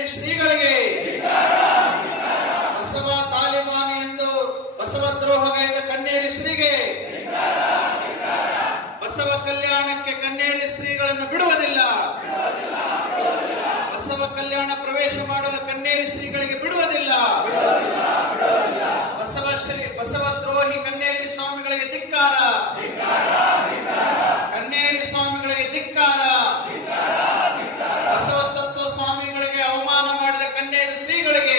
ಕನ್ನೇರಿ ಶ್ರೀಗಳಿಗೆ, ಬಸವ ತಾಲಿಬಾನಿ ಎಂದು ಬಸವ ದ್ರೋಹಗೈದ ಕನ್ನೇರಿ ಶ್ರೀಗೆ, ಬಸವ ಕಲ್ಯಾಣಕ್ಕೆ ಕನ್ನೇರಿ ಶ್ರೀಗಳನ್ನು ಬಿಡುವುದಿಲ್ಲ. ಬಸವ ಕಲ್ಯಾಣ ಪ್ರವೇಶ ಮಾಡಲು ಕನ್ನೇರಿ ಶ್ರೀಗಳಿಗೆ ಬಿಡುವುದಿಲ್ಲ. ಬಸವ ದ್ರೋಹಿ ಕನ್ನೇರಿ ಸ್ವಾಮಿಗಳಿಗೆ ಧಿಕ್ಕಾರ, ಕನ್ನೇರಿ ಸ್ವಾಮಿಗಳಿಗೆ ಧಿಕ್ಕಾರ. ಬಸವ ತತ್ವ ಸ್ವಾಮಿಗಳಿಗೆ ಅವಮಾನ ಮಾಡಿದ ಕನ್ನೇರಿ ಶ್ರೀಗಳಿಗೆ